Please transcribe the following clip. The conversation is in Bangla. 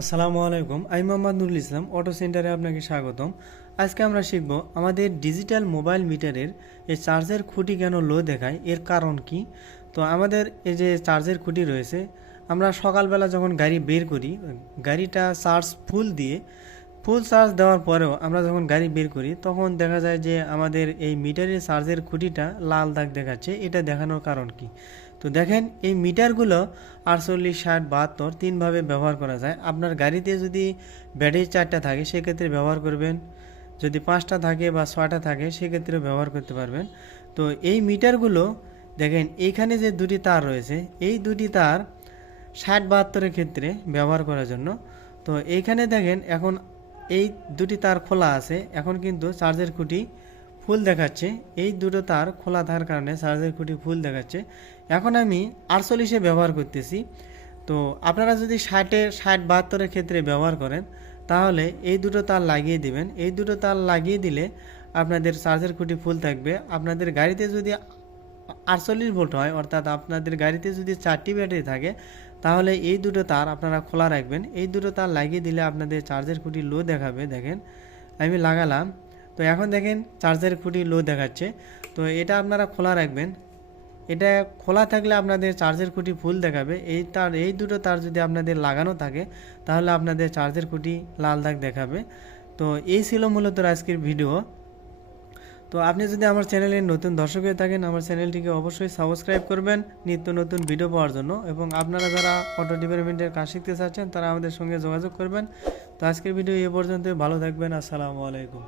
আসসালামু আলাইকুম, আমি মোহাম্মদ নুরুল ইসলাম, অটো সেন্টারে আপনাকে স্বাগতম। আজকে আমরা শিখব আমাদের ডিজিটাল মোবাইল মিটারের এই চার্জের খুঁটি কেন লো দেখায়, এর কারণ কি? তো আমাদের এই যে চার্জের খুঁটি রয়েছে, আমরা সকালবেলা যখন গাড়ি বের করি, গাড়িটা চার্জ ফুল দিয়ে ফুল চার্জ দেওয়ার পরেও আমরা যখন গাড়ি বের করি, তখন দেখা যায় যে আমাদের এই মিটারের চার্জের খুঁটিটা লাল দাগ দেখাচ্ছে। এটা দেখানোর কারণ কি? তো দেখেন, এই মিটারগুলো আটচল্লিশ, ষাট, বাহাত্তর তিনভাবে ব্যবহার করা যায়। আপনার গাড়িতে যদি ব্যাটারি চারটা থাকে, সেক্ষেত্রে ব্যবহার করবেন। যদি পাঁচটা থাকে বা ছয়টা থাকে, সেক্ষেত্রেও ব্যবহার করতে পারবেন। তো এই মিটারগুলো, দেখেন, এইখানে যে দুটি তার রয়েছে, এই দুটি তার ষাট, বাহাত্তরের ক্ষেত্রে ব্যবহার করার জন্য। তো এইখানে দেখেন, এখন এই দুটি তার খোলা আছে। এখন কিন্তু চার্জের খুঁটি ফুল দেখাচ্ছে। এই দুটো তার খোলা থাকার কারণে চার্জের খুঁটি ফুল দেখাচ্ছে। এখন আমি আটচল্লিশে ব্যবহার করতেছি। তো আপনারা যদি ষাটে, ষাট, বাহাত্তরের ক্ষেত্রে ব্যবহার করেন, তাহলে এই দুটো তার লাগিয়ে দিবেন। এই দুটো তার লাগিয়ে দিলে আপনাদের চার্জের খুঁটি ফুল থাকবে। আপনাদের গাড়িতে যদি আটচল্লিশ ভোল্ট হয়, অর্থাৎ আপনাদের গাড়িতে যদি চারটি ব্যাটারি থাকে, তাহলে এই দুটো তার আপনারা খোলা রাখবেন। এই দুটো তার লাগিয়ে দিলে আপনাদের চার্জের খুঁটি লো দেখাবে, দেখেন। আমি লাগালাম। তো এখন দেখেন চার্জের খুঁটি লো দেখাচ্ছে। তো এটা আপনারা খোলা রাখবেন। এটা খোলা থাকলে আপনাদের চার্জের খুঁটি ফুল দেখাবে। এই তার, এই দুটো তার যদি আপনাদের লাগানো থাকে, তাহলে আপনাদের চার্জের খুঁটি লাল দাগ দেখাবে। তো এই ছিল মূলত আজকের ভিডিও তো আপনি যদি আমার চ্যানেলে নতুন দর্শক হয়ে থাকেন, আমার চ্যানেলটিকে অবশ্যই সাবস্ক্রাইব করবেন নিত্য নতুন ভিডিও পাওয়ার জন্য। এবং আপনারা যারা অটো ডিপার্টমেন্টের কাজ শিখতে চাচ্ছেন, তারা আমাদের সঙ্গে যোগাযোগ করবেন। তো আজকের ভিডিও এ পর্যন্ত ভালো থাকবেন। আসসালামু আলাইকুম।